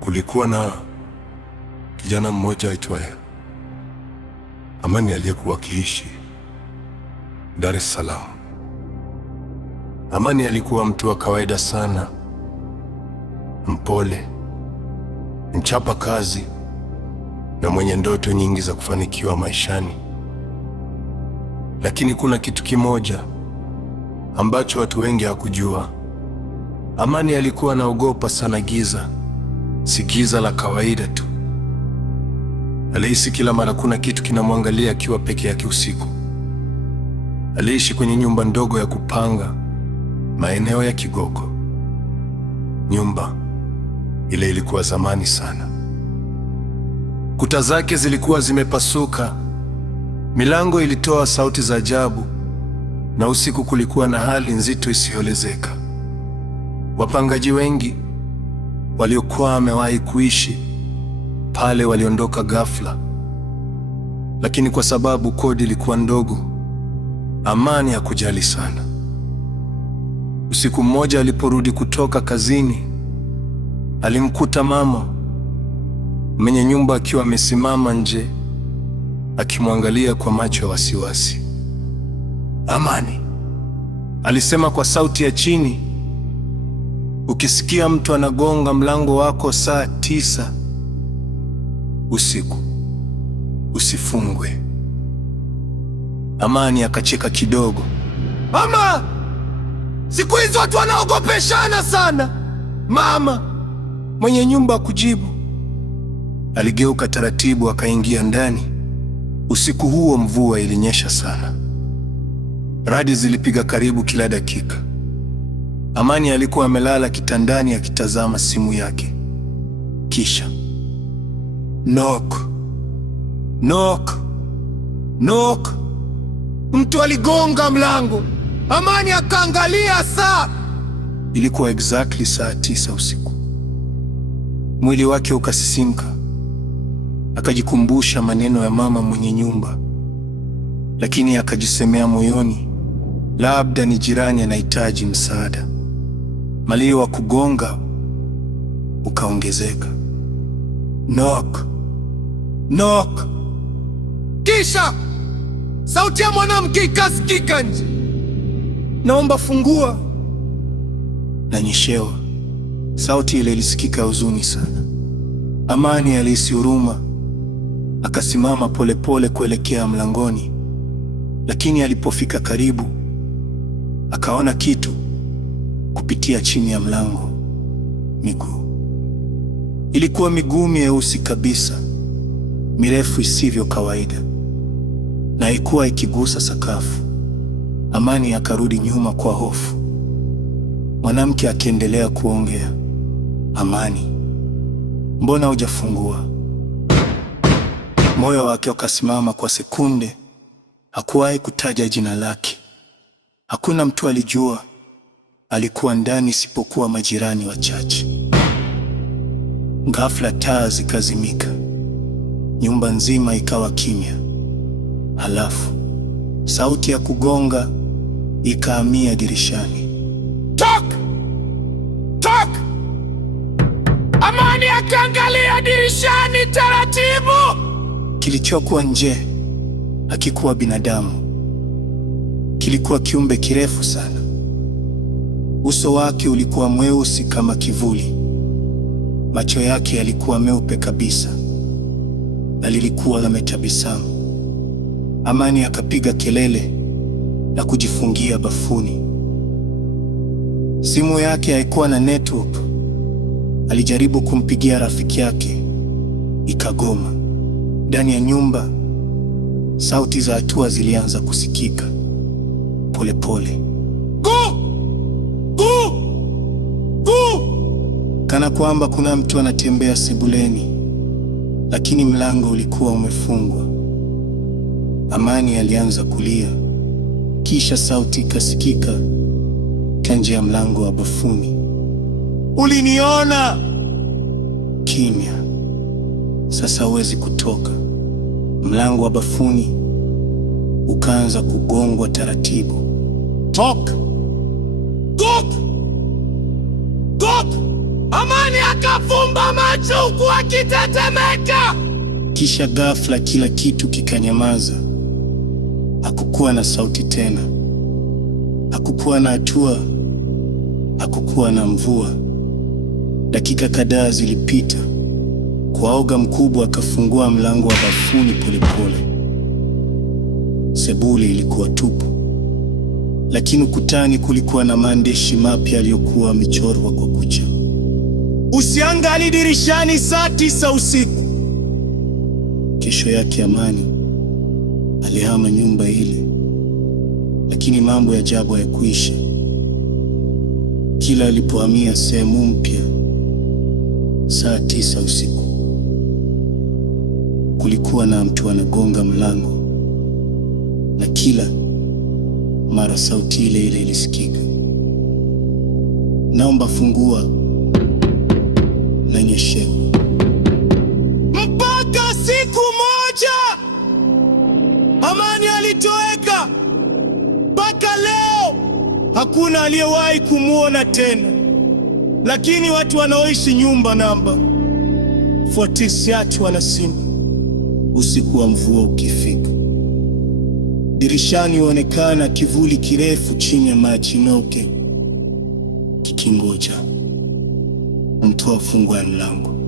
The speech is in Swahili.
Kulikuwa na kijana mmoja aitwaye Amani aliyekuwa akiishi Dar es Salaam. Amani alikuwa mtu wa kawaida sana, mpole, mchapa kazi na mwenye ndoto nyingi za kufanikiwa maishani. Lakini kuna kitu kimoja ambacho watu wengi hawakujua. Amani alikuwa anaogopa sana giza. Si giza la kawaida tu. Alihisi kila mara kuna kitu kinamwangalia akiwa peke yake usiku. Aliishi kwenye nyumba ndogo ya kupanga, maeneo ya Kigogo. Nyumba ile ilikuwa zamani sana. Kuta zake zilikuwa zimepasuka, milango ilitoa sauti za ajabu, na usiku kulikuwa na hali nzito isiyoelezeka. Wapangaji wengi waliokuwa wamewahi kuishi pale waliondoka ghafla, lakini kwa sababu kodi ilikuwa ndogo, Amani hakujali sana. Usiku mmoja aliporudi kutoka kazini, alimkuta mama mwenye nyumba akiwa amesimama nje akimwangalia kwa macho ya wasiwasi. "Amani," alisema kwa sauti ya chini, "ukisikia mtu anagonga mlango wako saa 9 usiku, usifungwe." Amani akacheka kidogo. "Mama, siku hizi watu wanaogopeshana sana." "Mama," mwenye nyumba kujibu. Aligeuka taratibu akaingia ndani. Usiku huo mvua ilinyesha sana. Radi zilipiga karibu kila dakika. Amani alikuwa amelala kitandani akitazama simu yake. Kisha knock, knock, knock. Mtu aligonga mlango. Amani akaangalia saa. Ilikuwa exactly saa 9 usiku. Mwili wake ukasisimka. Akajikumbusha maneno ya mama mwenye nyumba, lakini akajisemea moyoni, labda ni jirani anahitaji msaada. Mlio wa kugonga ukaongezeka. Knock, knock. Kisha sauti ya mwanamke ikasikika nje. "Naomba fungua." Nanyeshewa. Sauti ile ilisikika huzuni sana. Amani alihisi huruma. Akasimama polepole kuelekea mlangoni, lakini alipofika karibu, akaona kitu kupitia chini ya mlango. Miguu. Ilikuwa miguu myeusi kabisa, mirefu isivyo kawaida, na haikuwa ikigusa sakafu. Amani akarudi nyuma kwa hofu. Mwanamke akiendelea kuongea, "Amani, mbona hujafungua?" Moyo wake ukasimama kwa sekunde. Hakuwahi kutaja jina lake. Hakuna mtu alijua alikuwa ndani isipokuwa majirani wachache. Ghafla taa zikazimika. Nyumba nzima ikawa kimya. Halafu sauti ya kugonga ikahamia dirishani. "Tok! Tok!" Amani akaangalia dirishani taratibu. Kilichokuwa nje hakikuwa binadamu. Kilikuwa kiumbe kirefu sana. Uso wake ulikuwa mweusi kama kivuli. Macho yake yalikuwa meupe kabisa, na lilikuwa limetabasamu. Amani akapiga kelele na kujifungia bafuni. Simu yake haikuwa na network. Alijaribu kumpigia rafiki yake, ikagoma. Ndani ya nyumba, sauti za hatua zilianza kusikika polepole. "Go! Go! Go!" Kana kwamba kuna mtu anatembea sebuleni, lakini mlango ulikuwa umefungwa. Amani alianza kulia. Kisha sauti ikasikika nje ya mlango wa bafuni. "Uliniona?" Kimya. "Sasa huwezi kutoka." Mlango wa bafuni ukaanza kugongwa taratibu. "Talk! Talk! Talk! Amani!" Amani akafumba macho huku akitetemeka. Kisha ghafla kila kitu kikanyamaza. Hakukuwa na sauti tena, hakukuwa na hatua, hakukuwa na mvua. Dakika kadhaa zilipita. Kwa woga mkubwa akafungua mlango wa bafuni polepole. Sebule ilikuwa tupu, lakini ukutani kulikuwa na maandishi mapya yaliyokuwa yamechorwa kwa kucha. Usiangalie dirishani saa 9 usiku. Kesho yake Amani alihama nyumba ile, lakini mambo ya ajabu hayakuisha. Kila alipohamia sehemu mpya, saa 9 usiku, kulikuwa na mtu anagonga mlango, na kila mara sauti ile ile ilisikika, naomba fungua, nanyeshewa. Mpaka siku moja Amani alitoweka. Mpaka leo hakuna aliyewahi kumuona tena, lakini watu wanaoishi nyumba namba 47 wanasema usiku wa mvua ukifika, dirishani huonekana kivuli kirefu chini ya maji noke kikingoja mtu afungue mlango.